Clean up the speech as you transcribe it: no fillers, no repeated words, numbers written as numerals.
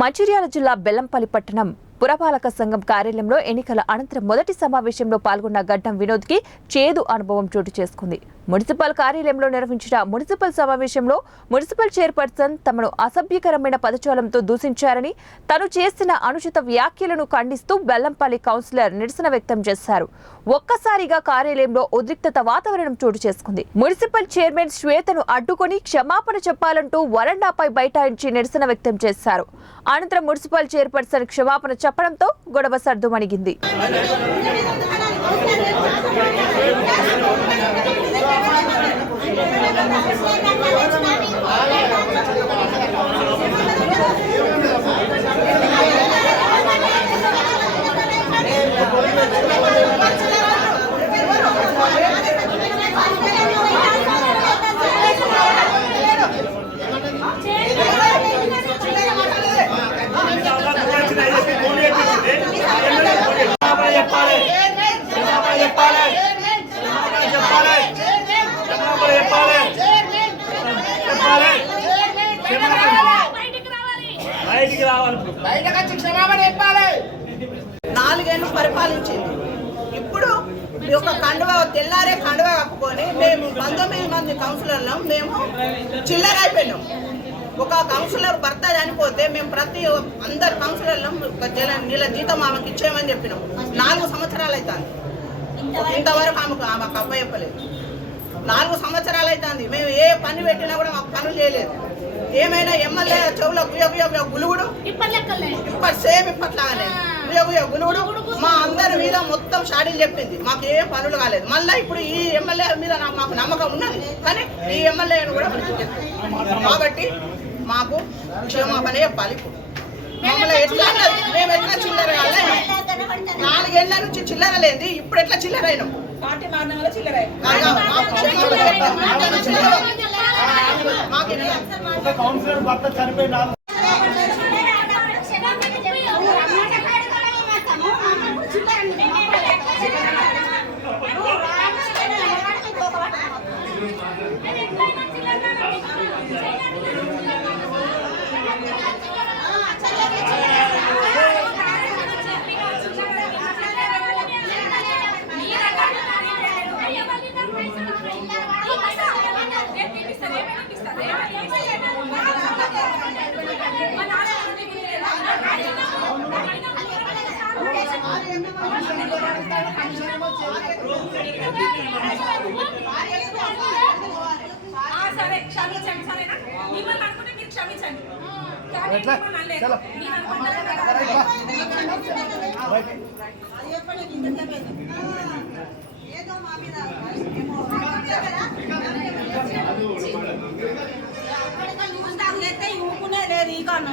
మంచిర్యాల జిల్లా బెల్లంపల్లి పట్టణం పురపాలక సంఘం కార్యాలయంలో ఎన్నికల అనంతరం మొదటి సమావేశంలో పాల్గొన్న గడ్డం వినోద్కి చేదు అనుభవం చోటు చేసుకుంది. మున్సిపల్ కార్యాలయంలో నిర్వహించిన మున్సిపల్ సమావేశంలో మున్సిపల్ చైర్పర్సన్ తమను అసభ్యకరమైన పదజాలంతో దూషించారని, తను చేసిన అనుచిత వ్యాఖ్యలను ఖండిస్తూ బెల్లంపల్లి కౌన్సిలర్ నిరసన వ్యక్తం చేశారు. ఒక్కసారిగా కార్యాలయంలో ఉద్రిక్తత వాతావరణం చోటు చేసుకుంది. మున్సిపల్ చైర్మన్ శ్వేతను అడ్డుకొని క్షమాపణ చెప్పాలంటూ వరండాపై బైఠాయించి నిరసన వ్యక్తం చేశారు. అనంతరం మున్సిపల్ చైర్పర్సన్ క్షమాపణ చెప్పడంతో గొడవ సర్దుమణిగింది. నాలుగేళ్లు పరిపాలించింది. ఇప్పుడు ఒక కండువ తెల్లారే కండువ కప్పుకొని మేము 19 మంది కౌన్సిలర్లు మేము చిల్లర అయిపోయినాం. ఒక కౌన్సిలర్ భర్త చనిపోతే మేము అందరు కౌన్సిలర్లు నీళ్ళ జీతం ఆమెకి ఇచ్చేయమని చెప్పినాం. 4 సంవత్సరాలు అవుతుంది, ఇంతవరకు ఆమెకు అప్పచెప్పలేదు. 4 సంవత్సరాలు అవుతుంది. మేము ఏ పని పెట్టినా కూడా మాకు పనులు చేయలేదు. ఏమైనా ఎమ్మెల్యే చెవులో గులుగుడు సేమ్ ఇప్పట్లాగానే గులుగుడు మా అందరి మీద మొత్తం షాడీలు చెప్పింది. మాకు ఏ పనులు కాలేదు. మళ్ళీ ఇప్పుడు ఈ ఎమ్మెల్యే మీద మాకు నమ్మకం ఉన్నది, కానీ ఈ ఎమ్మెల్యేను కూడా మనకి చెప్పింది. కాబట్టి మాకు క్షమాపణ చెప్పాలి. ఇప్పుడు మమ్మల్ని ఎట్లా మేము ఎట్లా చిల్లర 4 ఏళ్ల నుంచి చిల్లర లేదు, ఇప్పుడు ఎట్లా చిల్లర అయినాం? కౌన్సిలర్ భర్త చనిపోయిన ఊపునే లేదు. ఈ కాదు